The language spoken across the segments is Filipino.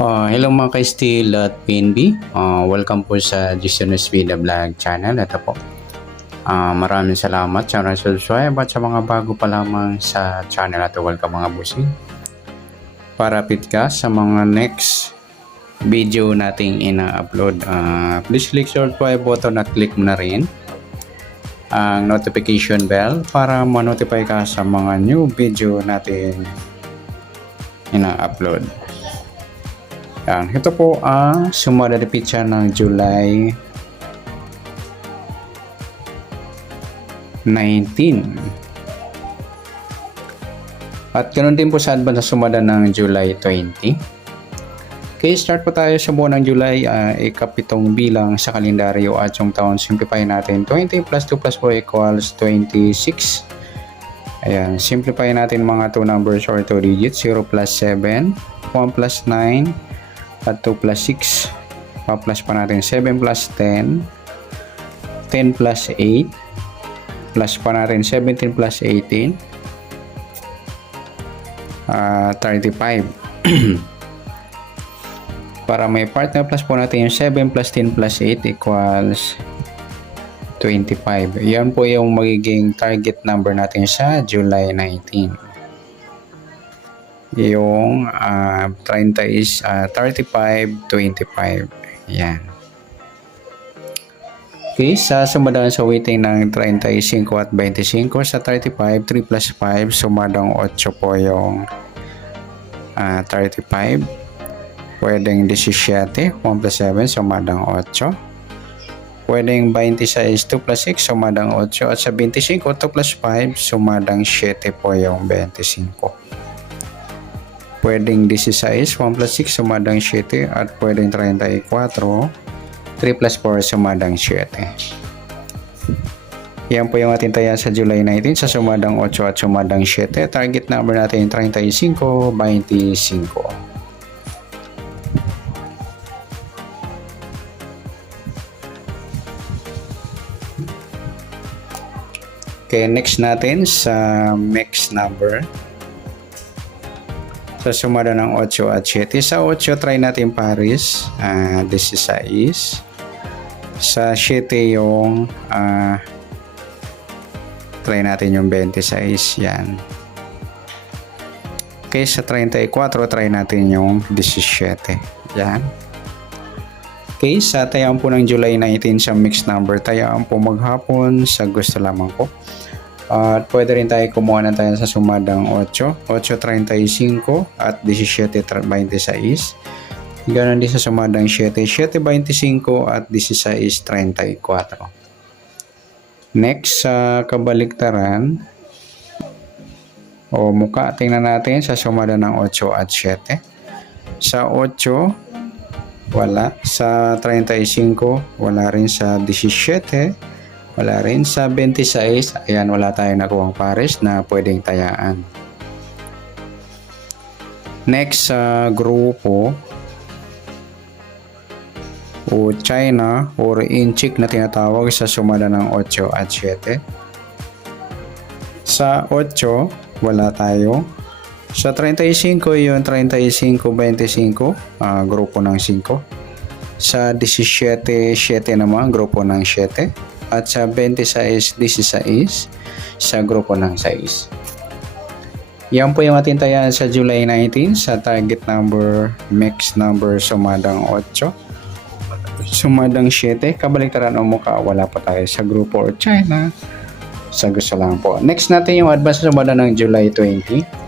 Hello mga ka-Steel at PNB. Welcome po sa Jason Vida Vlog channel. Ito po. Maraming salamat sa mga subscribe at sa mga bago pa lamang sa channel at welcome mga busing. Para update ka sa mga next video nating ina-upload. Please click subscribe button at click mo na rin ang notification bell para ma-notify ka sa mga new video natin ina-upload. Ito po ang sumada de pizza ng July 19. At ganoon din po sa advance na sumada ng July 20. Okay, start po tayo sa buwan ng July, ikapitong bilang sa kalendaryo at yung taon. Simplify natin. 20 plus 2 plus 4 equals 26. Ayan, simplify natin mga 2 numbers or 2 digits. 0 plus 7, 1 plus 9, at 2 plus 6, pa-plus pa natin 7 plus 10, 10 plus 8, plus pa natin 17 plus 18, 35. Para may part na plus po natin yung 7 plus 10 plus 8 equals 25. Yan po yung magiging target number natin sa July 19. Yung 30 is 35, 25. Yan. Okay, sa sumadaan sa weighting ng 35 at 25 sa 35, 3 plus 5, sumadang 8 po yung 35. Pwedeng 17, 1 plus 7, sumadang 8. Pwedeng 26, 2 plus 6, sumadang 8. At sa 25, 2 plus 5, sumadang 7 po yung 25. Pwedeng 16, 1 plus 6, sumadang 7. At pwedeng 34, 3 plus 4, sumadang 7. Yan po yung ating taya sa July 19 sa sumadang 8 at sumadang 7. Target number natin 35, 25. Okay, next natin sa mixed number. Sa sumada ng 8 at 7. Sa 8, try natin pares. 16. Sa 7 yung try natin yung 26. Yan. Okay, sa 34, try natin yung 17. Yan. Okay, sa tayaan po ng July 19 sa mixed number. Tayaan po maghapon sa gusto lamang po. At pwede rin tayo kumuha na tayo sa sumadang 8, 8.35 at 17.26. Ganon din sa sumadang 7, 7.25 at 16.34. Next, sa kabaliktaran o muka, tingnan natin sa sumada ng 8 at 7. Sa 8, wala. Sa 35, wala rin. Sa 17, wala rin. Sa 26, ayan, wala tayong nakuhang pares na pwedeng tayaan. Next, sa grupo o China or inchik na tinatawag sa sumada ng 8 at 7. Sa 8, wala tayo. Sa 35, yung 35-25, grupo ng 5. Sa 17, 7 naman, grupo ng 7. At sa 26, 16, sa grupo ng 6. Yan po yung ating tayaan sa July 19 sa target number, mixed number, sumadang 8, sumadang 7. Kabaliktaran o mukha, wala pa tayo sa grupo or China. Sa gusto lang po. Next natin yung advance sumada ng July 20.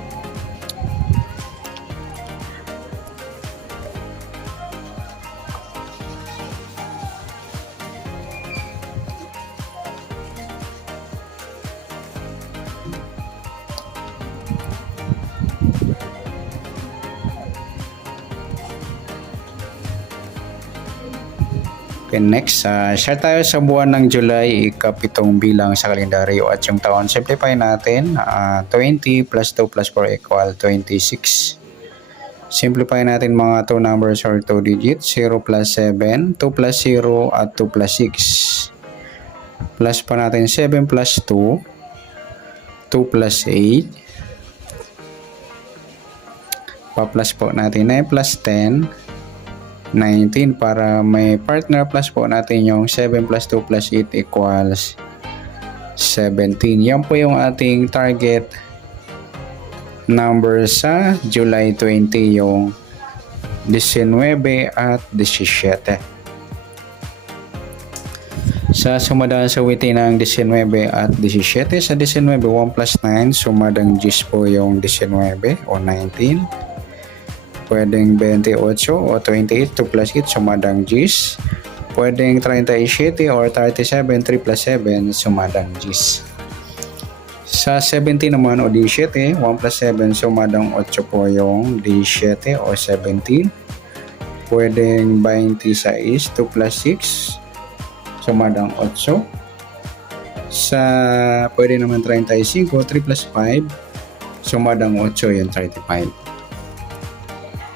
Okay, next, share tayo sa buwan ng July, ikapitong bilang sa kalendaryo at yung taon. Simplify natin, 20 plus 2 plus 4 equal 26. Simplify natin mga 2 numbers or 2 digits, 0 plus 7, 2 plus 0 at 2 plus 6. Plus pa natin 7 plus 2, 2 plus 8. Pa-plus po natin 9 plus 10. 19 para may partner plus po natin yung 7 plus 2 plus 8 equals 17. Yan po yung ating target number sa July 20, yung 19 at 17. Sa sumadaan sa witi ng 19 at 17, sa 19, 1 plus 9, sumadang 10 po yung 19 o 19. Pwedeng 28 o 28, 2 plus 8, sumadang 10. Pwedeng 37 or 37, 3 plus 7, sumadang 10. Sa 17 naman o 17, 1 plus 7, sumadang 8 po yung 17 o 17. Pwedeng 26, 2 plus 6, sumadang 8. Sa pwede naman 35, 3 plus 5, sumadang 8 yung 35.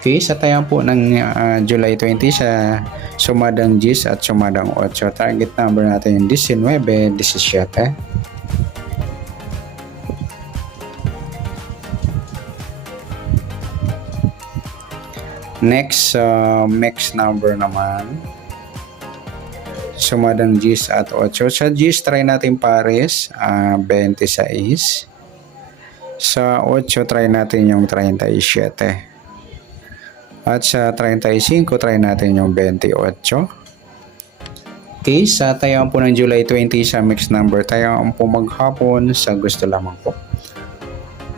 Okay, sa tayang po ng July 20 sa sumadang 10 at sumadang 8. Target number natin yung 19, 17. Next, next number naman. Sumadang 10 at 8. Sa 10, try natin pares, 26. Sa 8, try natin yung 37. At sa 35, try natin yung 28. Okay, sa tayaan po ng July 20 sa mixed number, tayaan po maghapon sa gusto lamang po.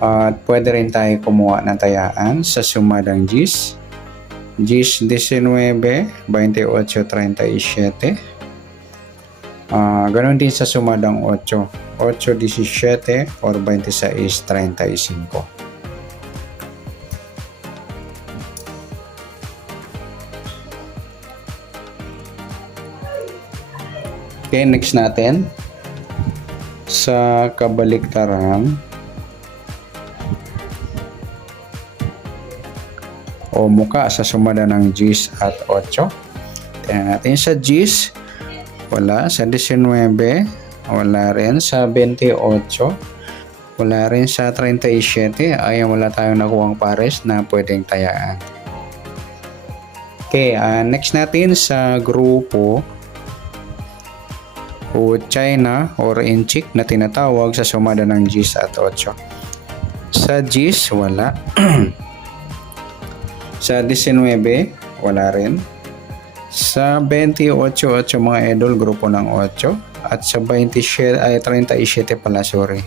At pwede rin tayo kumuha ng tayaan sa sumadang 10, 19, 28, 37. Ganon din sa sumadang 8, 8, 17 or 26, 35. Okay, next natin sa kabaliktaran o muka sa sumada ng 10 at 8. Tingnan natin sa 10, wala. Sa 19, wala rin. Sa 28, wala rin. Sa 37, ay wala tayong nakuhang pares na pwedeng tayaan. Okay, next natin sa grupo o China or inchik na tinatawag sa sumada ng 10 at 8. Sa 10, wala. Sa 19, wala rin. Sa 28, 8 mga idol, grupo ng 8. At sa 27, ay 37 pala, sorry.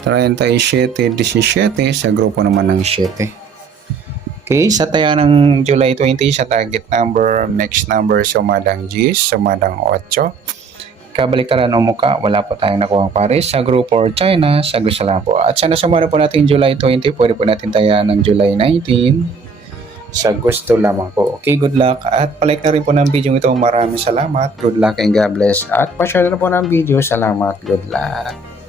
37, 17 sa grupo naman ng 7. Okay, sa taya ng July 20, sa target number, next number, sumadang 10, sumadang 8. Kabaliktaran o muka, wala po tayong nakuhang pares. Sa grupo or China, sa gusto lang po. At sana sumara po natin July 20, pwede po natin tayaan ng July 19. Sa gusto lamang po. Okay, good luck. At palike na rin po ng video ito. Maraming salamat. Good luck and God bless. At pa-share na po ng video. Salamat. Good luck.